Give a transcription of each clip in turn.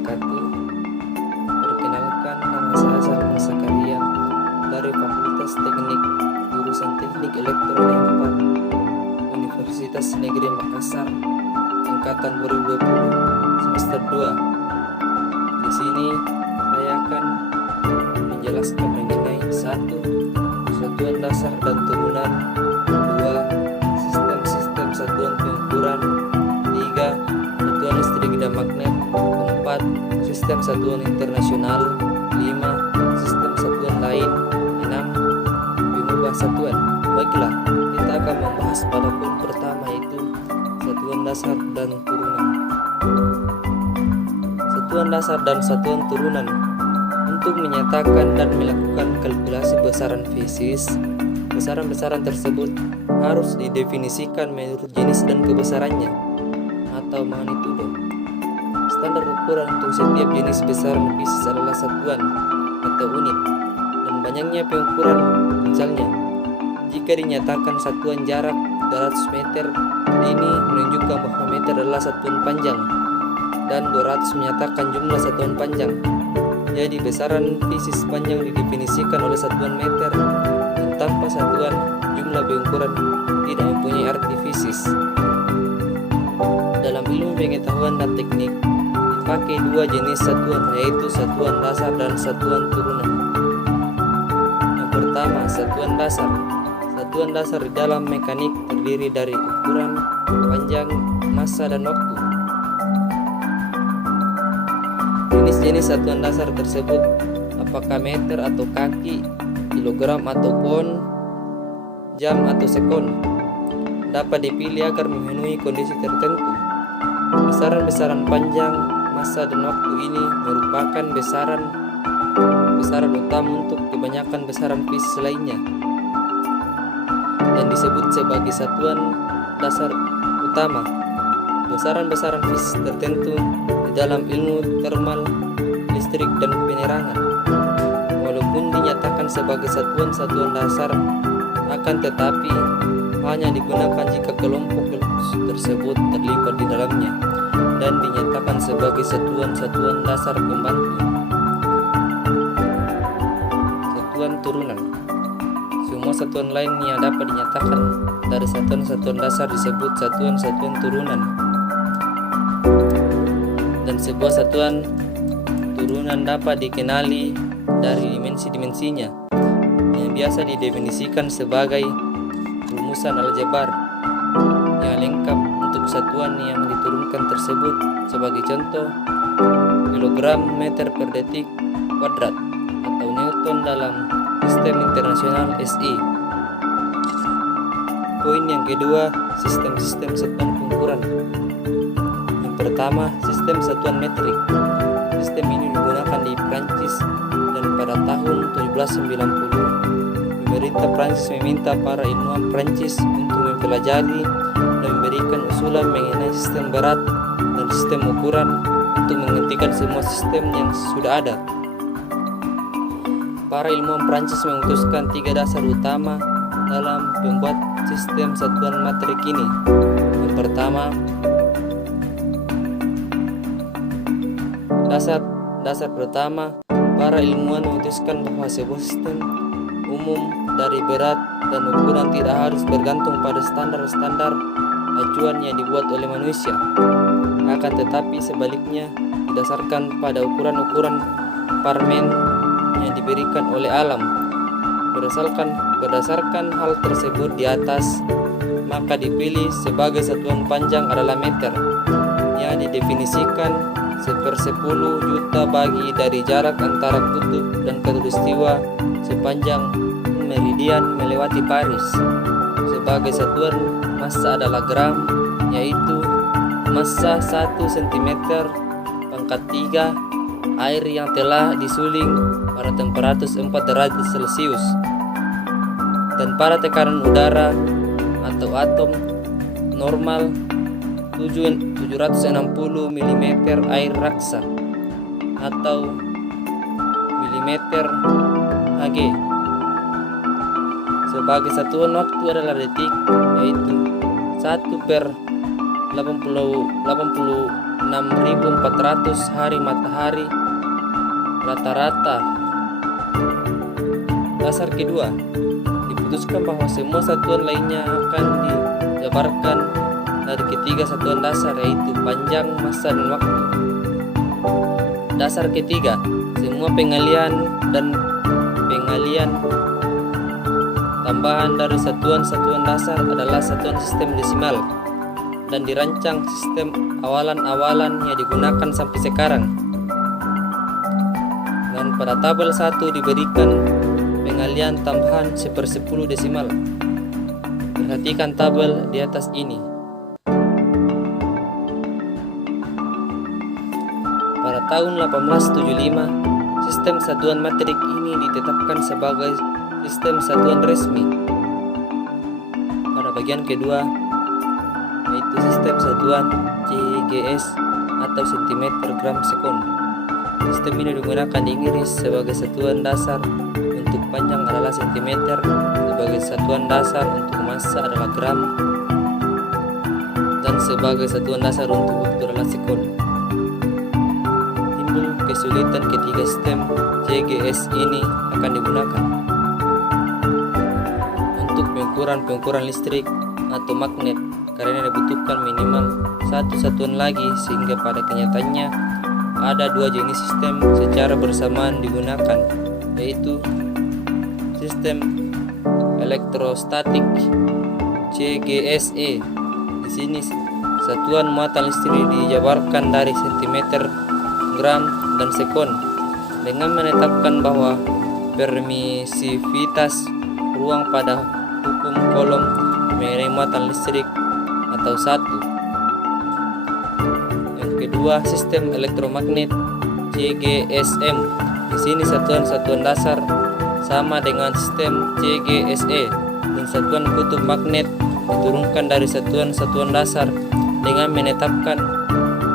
wabarakatuh. Perkenalkan, nama saya Salman Sakaria dari Fakultas Teknik jurusan Teknik Elektronik 4 Universitas Negeri Makassar angkatan 2020 semester 2. Di sini saya akan menjelaskan mengenai 1. Satuan dasar dan turunan, 2. Sistem-sistem satuan pengukuran, 3. Satuan listrik dan magnet, 4. Sistem satuan internasional, 5. Sistem satuan lain, 6. Pengubah satuan. Baiklah, kita akan membahas pada poin pertama, yaitu satuan dasar dan turunan. Satuan dasar dan satuan turunan. Untuk menyatakan dan melakukan kalkulasi besaran fisis, besaran-besaran tersebut harus didefinisikan menurut jenis dan kebesarannya atau magnitudo. Standar ukuran untuk setiap jenis besaran fisis adalah satuan atau unit, dan banyaknya pengukuran. Misalnya, jika dinyatakan satuan jarak 200 meter, ini menunjukkan bahwa meter adalah satuan panjang, dan 200 menyatakan jumlah satuan panjang. Jadi besaran fisis panjang didefinisikan oleh satuan meter, dan tanpa satuan jumlah pengukuran tidak mempunyai arti fisis. Dalam ilmu pengetahuan dan teknik dipakai dua jenis satuan, yaitu satuan dasar dan satuan turunan. Yang pertama, satuan dasar. Satuan dasar di dalam mekanik terdiri dari ukuran, panjang, massa, dan waktu. Jenis-jenis satuan dasar tersebut, apakah meter atau kaki, kilogram atau pound, jam atau sekon, dapat dipilih agar memenuhi kondisi tertentu. Besaran-besaran panjang, massa, dan waktu ini merupakan besaran utama untuk kebanyakan besaran fisis lainnya, dan disebut sebagai satuan dasar utama. Besaran-besaran fisis tertentu di dalam ilmu termal, listrik, dan penerangan, walaupun dinyatakan sebagai satuan-satuan dasar, akan tetapi hanya digunakan jika kelompok tersebut terlibat di dalamnya dan dinyatakan sebagai satuan-satuan dasar pembantu. Satuan turunan. Semua satuan lain yang dapat dinyatakan dari satuan-satuan dasar disebut satuan-satuan turunan. Dan sebuah satuan turunan dapat dikenali dari dimensi-dimensinya yang biasa didefinisikan sebagai rumusan aljabar yang lengkap untuk satuan yang diturunkan tersebut. Sebagai contoh, kilogram meter per detik kuadrat atau Newton dalam sistem internasional SI. Poin yang kedua, sistem-sistem satuan pengukuran. Yang pertama, sistem satuan metrik. Sistem ini digunakan di Prancis, dan pada tahun 1790 pemerintah Prancis meminta para ilmuwan Prancis untuk mempelajari dan memberikan usulan mengenai sistem berat dan sistem ukuran untuk menggantikan semua sistem yang sudah ada. Para ilmuwan Prancis memutuskan 3 dasar utama dalam membuat sistem satuan metrik ini. Yang pertama, dasar pertama, para ilmuwan memutuskan bahwa sebuah sistem umum dari berat dan ukuran tidak harus bergantung pada standar-standar acuan yang dibuat oleh manusia, akan tetapi sebaliknya didasarkan pada ukuran-ukuran parmen yang diberikan oleh alam. Berdasarkan hal tersebut di atas, maka dipilih sebagai satuan panjang adalah meter, yang didefinisikan 1/10 juta bagi dari jarak antara kutub dan khatulistiwa sepanjang meridian melewati Paris. Sebagai satuan massa adalah gram, yaitu massa 1 cm pangkat 3 air yang telah disuling pada temperatur 4 derajat Celcius, dan pada tekanan udara atau atom normal 760 mm air raksa atau milimeter Hg. Sebagai satuan waktu adalah detik, yaitu 1/1000 86.400 hari matahari rata-rata. Dasar kedua, diputuskan bahwa semua satuan lainnya akan dijabarkan dari ketiga satuan dasar, yaitu panjang, massa, dan waktu. Dasar ketiga, semua pengalian tambahan dari satuan-satuan dasar adalah satuan sistem desimal dan dirancang sistem awalan-awalan yang digunakan sampai sekarang. Dan pada tabel 1 diberikan pengalian tambahan 1/10 desimal. Perhatikan tabel di atas ini. Pada tahun 1875, sistem satuan metrik ini ditetapkan sebagai sistem satuan resmi. Pada bagian kedua, yaitu sistem satuan CGS atau cm gram sekon. Sistem ini digunakan di Inggris sebagai satuan dasar, untuk panjang adalah cm, sebagai satuan dasar untuk massa adalah gram, dan sebagai satuan dasar untuk waktu adalah sekon. Timbul kesulitan ketika sistem CGS ini akan digunakan untuk pengukuran listrik atau magnet, karena dibutuhkan minimal satu satuan lagi, sehingga pada kenyataannya ada dua jenis sistem secara bersamaan digunakan, yaitu sistem elektrostatik CGSE. Di sini satuan muatan listrik dijabarkan dari cm, gram, dan sekon dengan menetapkan bahwa permisivitas ruang pada hukum Coulomb mengenai muatan listrik atau 1. Yang kedua, sistem elektromagnet CGSM. Di sini satuan-satuan dasar sama dengan sistem CGSE, dan satuan kutub magnet diturunkan dari satuan-satuan dasar dengan menetapkan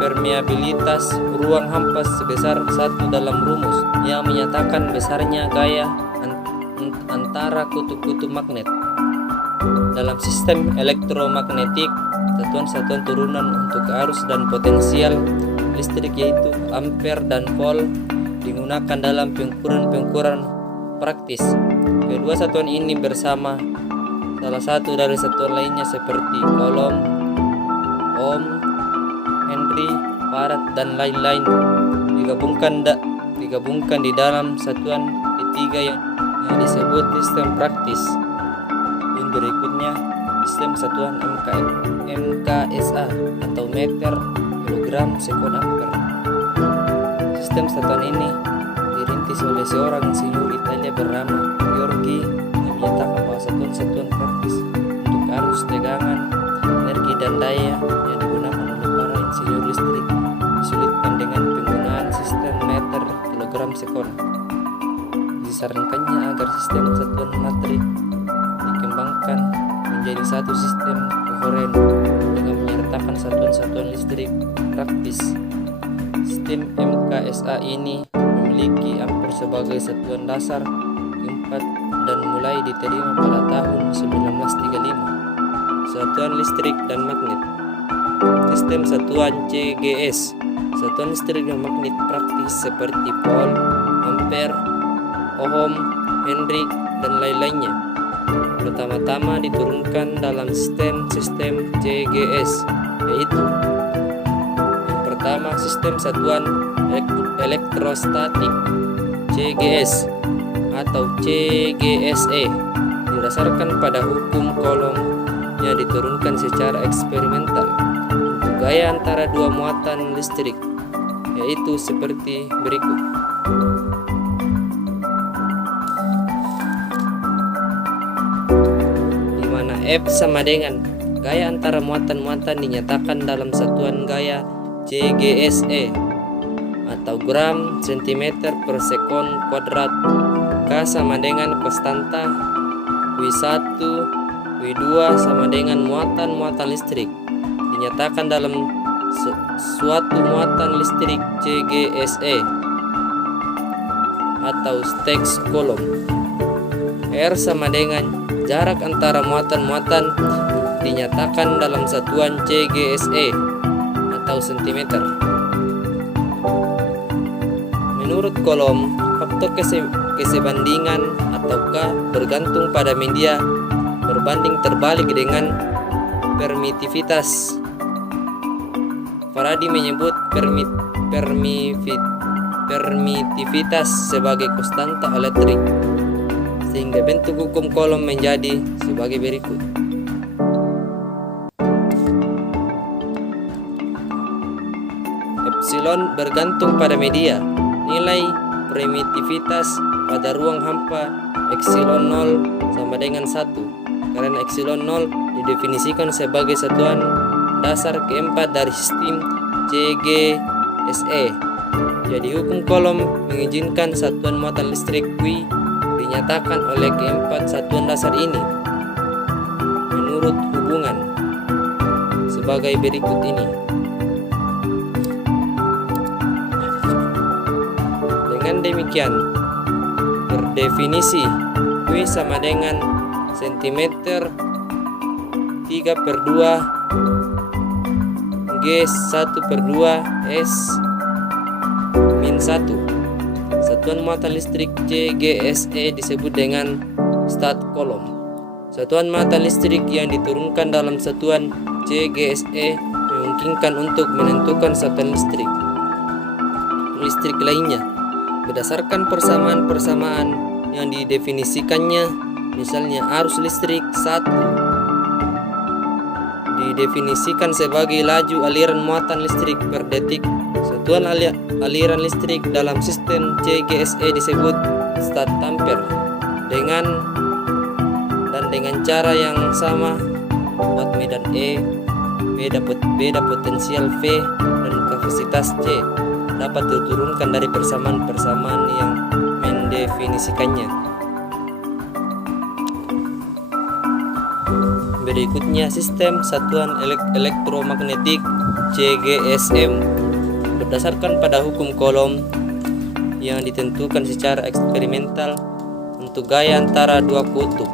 permeabilitas ruang hampa sebesar 1 dalam rumus yang menyatakan besarnya gaya antara kutub-kutub magnet. Dalam sistem elektromagnetik, satuan-satuan turunan untuk arus dan potensial listrik, yaitu ampere dan volt, digunakan dalam pengukuran praktis. Kedua satuan ini bersama salah satu dari satuan lainnya seperti Coulomb, ohm, Henry, farad, dan lain-lain digabungkan di dalam satuan ketiga yang disebut sistem praktis. Dan berikutnya, sistem satuan MKSA atau meter, kilogram, sekon, ampere. Sistem satuan ini dirintis oleh seorang insinyur Italia bernama Giorgi, yang menyatakan bahwa satuan-satuan praktis untuk arus, tegangan, energi, dan daya yang digunakan oleh para insinyur listrik disulitkan dengan penggunaan sistem meter, kilogram, sekon. Disarankannya agar sistem satuan metrik dikembangkan menjadi satu sistem koheren dengan menyertakan satuan-satuan listrik praktis. Sistem MKSA ini memiliki ampere sebagai satuan dasar keempat dan mulai diterima pada tahun 1935. Satuan listrik dan magnet. Sistem satuan CGS. Satuan listrik dan magnet praktis seperti volt, ampere, ohm, Henry, dan lain-lainnya pertama-tama diturunkan dalam sistem CGS, yaitu yang pertama, sistem satuan elektrostatik CGS atau CGSE, didasarkan pada hukum Coulomb yang diturunkan secara eksperimental untuk gaya antara dua muatan listrik, yaitu seperti berikut. F sama dengan gaya antara muatan-muatan dinyatakan dalam satuan gaya CGSE atau gram cm per sekon kuadrat. K sama dengan konstanta, W1, W2 sama dengan muatan-muatan listrik dinyatakan dalam suatu muatan listrik CGSE atau Stokes Coulomb. R sama dengan jarak antara muatan-muatan dinyatakan dalam satuan CGSE atau sentimeter. Menurut kolom, faktor kesebandingan ataukah bergantung pada media berbanding terbalik dengan permitivitas. Faraday menyebut permitivitas sebagai konstanta elektrik, sehingga bentuk hukum kolom menjadi sebagai berikut. Epsilon bergantung pada media. Nilai permitivitas pada ruang hampa epsilon 0 sama dengan 1, karena epsilon 0 didefinisikan sebagai satuan dasar keempat dari sistem CGSE. Jadi hukum kolom mengizinkan satuan muatan listrik Q dinyatakan oleh keempat satuan dasar ini menurut hubungan sebagai berikut ini. Dengan demikian, berdefinisi Q sama dengan sentimeter 3/2 G 1/2 S min 1. Satuan muatan listrik CGSE disebut dengan stat kolom. Satuan muatan listrik yang diturunkan dalam satuan CGSE memungkinkan untuk menentukan satuan listrik lainnya berdasarkan persamaan-persamaan yang didefinisikannya. Misalnya arus listrik 1 didefinisikan sebagai laju aliran muatan listrik per detik. Satuan aliran listrik dalam sistem CGSE disebut stat ampere. Dengan cara yang sama, buat medan E, beda potensial V dan kapasitas C dapat diturunkan dari persamaan-persamaan yang mendefinisikannya. Berikutnya sistem satuan elektromagnetik CGSM berdasarkan pada hukum kolom yang ditentukan secara eksperimental untuk gaya antara dua kutub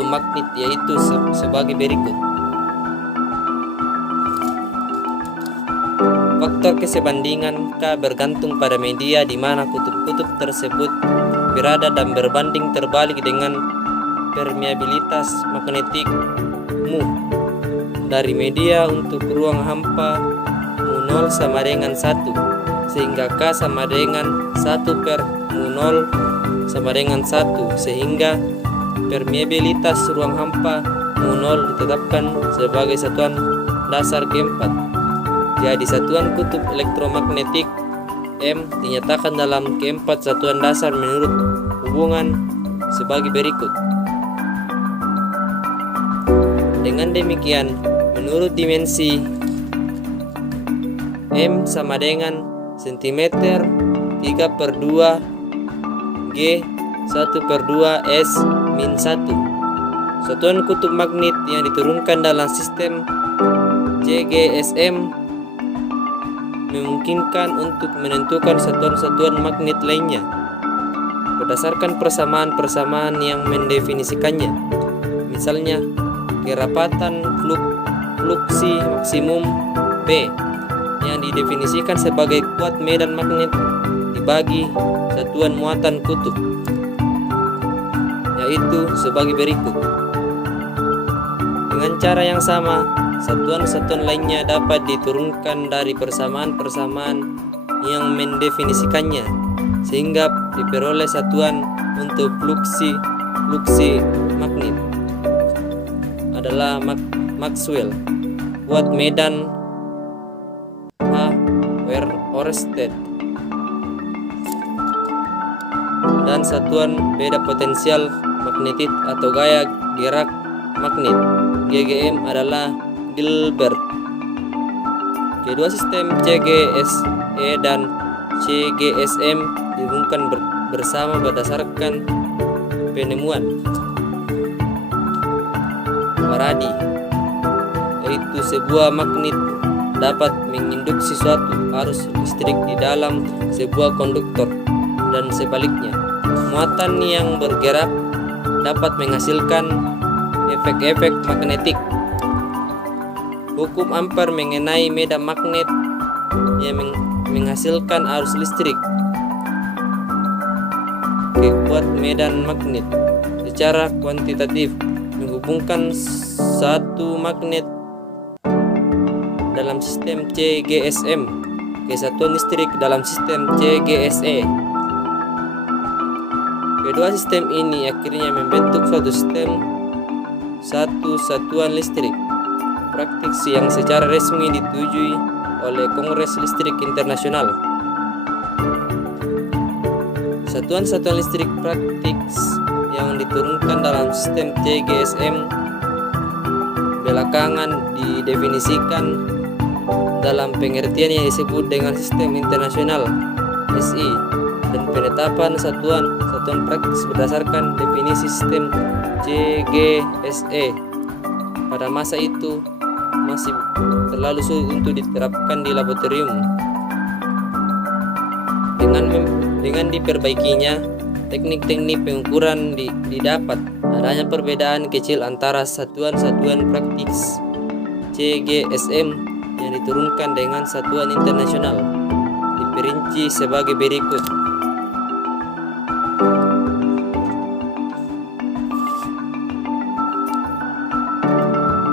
magnet, yaitu sebagai berikut. Faktor kesebandingan K bergantung pada media di mana kutub-kutub tersebut berada dan berbanding terbalik dengan permeabilitas magnetik mu dari media. Untuk ruang hampa mu0 sama dengan 1, sehingga K sama dengan 1/mu0 sama dengan 1, sehingga permeabilitas ruang hampa mu0 ditetapkan sebagai satuan dasar keempat. Jadi satuan kutub elektromagnetik M dinyatakan dalam keempat satuan dasar menurut hubungan sebagai berikut. Dengan demikian, menurut dimensi M sama dengan sentimeter 3/2 G 1/2 S min 1. Satuan kutub magnet yang diturunkan dalam sistem CGSM memungkinkan untuk menentukan satuan-satuan magnet lainnya berdasarkan persamaan-persamaan yang mendefinisikannya. Misalnya, kerapatan fluksi maksimum P yang didefinisikan sebagai kuat medan magnet dibagi satuan muatan kutub, yaitu sebagai berikut. Dengan cara yang sama, satuan-satuan lainnya dapat diturunkan dari persamaan-persamaan yang mendefinisikannya, sehingga diperoleh satuan untuk fluksi magnet adalah Maxwell, kuat medan H. Oersted, dan satuan beda potensial magnetit atau gaya gerak magnet GGM adalah Dilbert. Kedua sistem CGSE dan CGSM dihubungkan bersama berdasarkan penemuan Faraday, yaitu sebuah magnet dapat menginduksi suatu arus listrik di dalam sebuah konduktor dan sebaliknya. Muatan yang bergerak dapat menghasilkan efek-efek magnetik. Hukum Ampere mengenai medan magnet yang menghasilkan arus listrik. Kekuatan medan magnet secara kuantitatif menghubungkan satu magnet dalam sistem CGSM ke satuan listrik dalam sistem CGSE. Kedua sistem ini akhirnya membentuk suatu sistem satu satuan listrik praktik yang secara resmi disetujui oleh Kongres Listrik Internasional. Satuan-satuan listrik praktik yang diturunkan dalam sistem CGSM belakangan didefinisikan dalam pengertian yang disebut dengan sistem internasional SI, dan penetapan satuan praktis berdasarkan definisi sistem CGSE pada masa itu masih terlalu sulit untuk diterapkan di laboratorium. Dengan diperbaikinya teknik-teknik pengukuran didapat adanya perbedaan kecil antara satuan-satuan praktis CGSM yang diturunkan dengan satuan internasional. Diperinci sebagai berikut.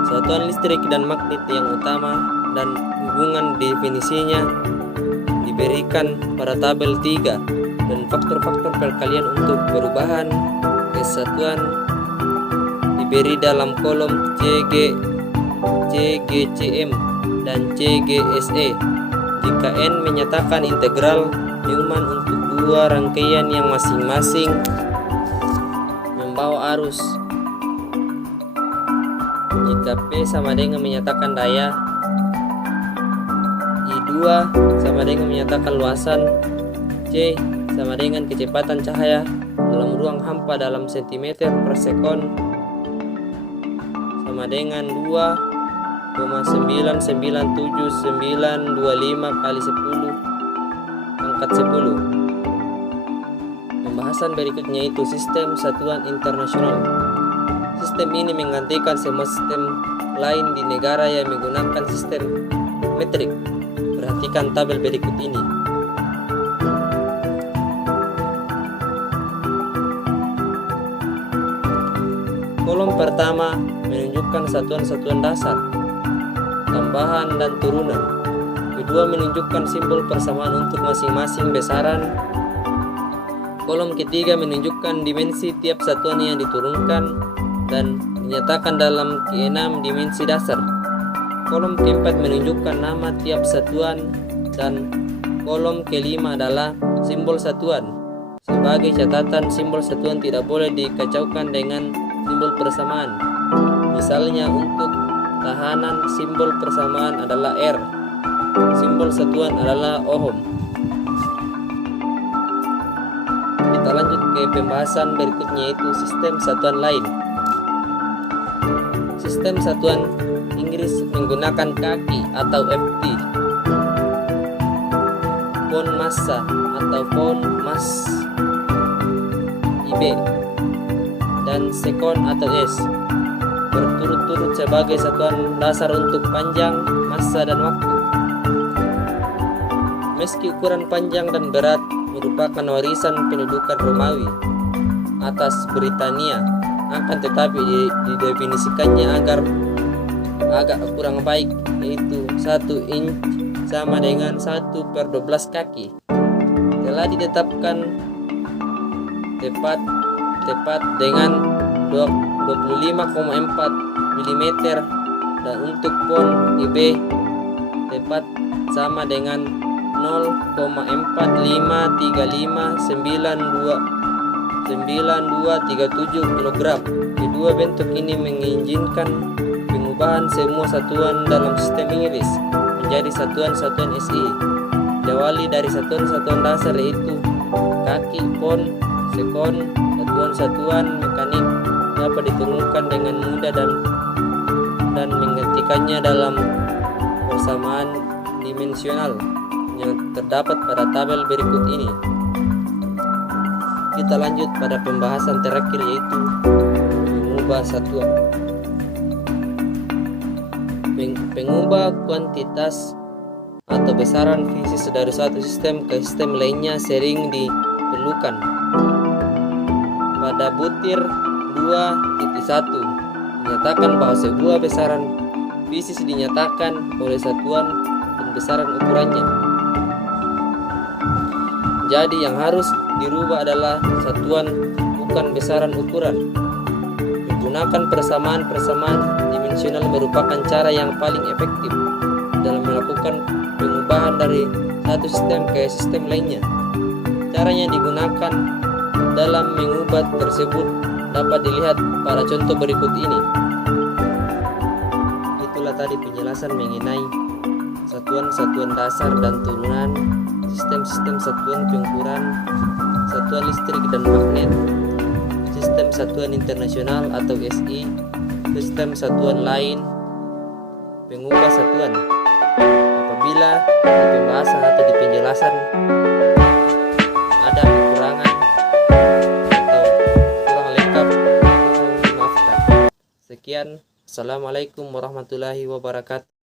Satuan listrik dan magnet yang utama dan hubungan definisinya diberikan pada tabel 3, dan faktor-faktor perkalian untuk perubahan kesatuan diberi dalam kolom CGCM dan CGSE. Jika N menyatakan integral Newman untuk dua rangkaian yang masing-masing membawa arus, jika P sama dengan menyatakan daya, I2 sama dengan menyatakan luasan, C sama dengan kecepatan cahaya dalam ruang hampa dalam cm per sekon, sama dengan 2,9979925 kali 10 pangkat 10. Pembahasan berikutnya itu sistem satuan internasional. Sistem ini menggantikan semua sistem lain di negara yang menggunakan sistem metrik. Perhatikan tabel berikut ini. Kolom pertama menunjukkan satuan-satuan dasar, tambahan dan turunan. Kedua menunjukkan simbol persamaan untuk masing-masing besaran. Kolom ketiga menunjukkan dimensi tiap satuan yang diturunkan dan dinyatakan dalam keenam dimensi dasar. Kolom keempat menunjukkan nama tiap satuan, dan kolom kelima adalah simbol satuan. Sebagai catatan, simbol satuan tidak boleh dikacaukan dengan simbol persamaan. Misalnya untuk tahanan, simbol persamaan adalah R, simbol satuan adalah ohm. Kita lanjut ke pembahasan berikutnya, yaitu sistem satuan lain. Sistem satuan Inggris menggunakan kaki atau FT, pound massa atau pound mass, IB, dan sekon atau S, berturut-turut sebagai satuan dasar untuk panjang, massa, dan waktu. Meski ukuran panjang dan berat merupakan warisan pendudukan Romawi atas Britania, akan tetapi didefinisikannya agar agak kurang baik, yaitu 1 inch sama dengan 1/12 kaki. Telah ditetapkan tepat dengan 25,4 mm, dan untuk pound IB tepat sama dengan 0,453592237 kg. Kedua bentuk ini mengizinkan pengubahan semua satuan dalam sistem Inggris menjadi satuan-satuan SI. Diawali dari satuan-satuan dasar yaitu kaki, pound, sekon. Satuan-satuan mekanik dapat diturunkan dengan mudah dan menggantikannya dalam persamaan dimensional yang terdapat pada tabel berikut ini. Kita lanjut pada pembahasan terakhir, yaitu mengubah satuan. Pengubah kuantitas atau besaran fisis dari satu sistem ke sistem lainnya sering diperlukan. Pada butir 2.1 menyatakan bahwa sebuah besaran fisis dinyatakan oleh satuan dan besaran ukurannya. Jadi yang harus dirubah adalah satuan, bukan besaran ukuran. Menggunakan persamaan dimensional merupakan cara yang paling efektif dalam melakukan pengubahan dari satu sistem ke sistem lainnya. Cara yang digunakan dalam mengubah tersebut dapat dilihat pada contoh berikut ini. Itulah tadi penjelasan mengenai satuan-satuan dasar dan turunan, sistem-sistem satuan pengukuran, satuan listrik dan magnet, sistem satuan internasional atau SI, sistem satuan lain, pengubah satuan. Apabila di pembahasan atau di penjelasan ada kekurangan atau kurang lengkap, mohon dimaafkan. Sekian, Assalamualaikum warahmatullahi wabarakatuh.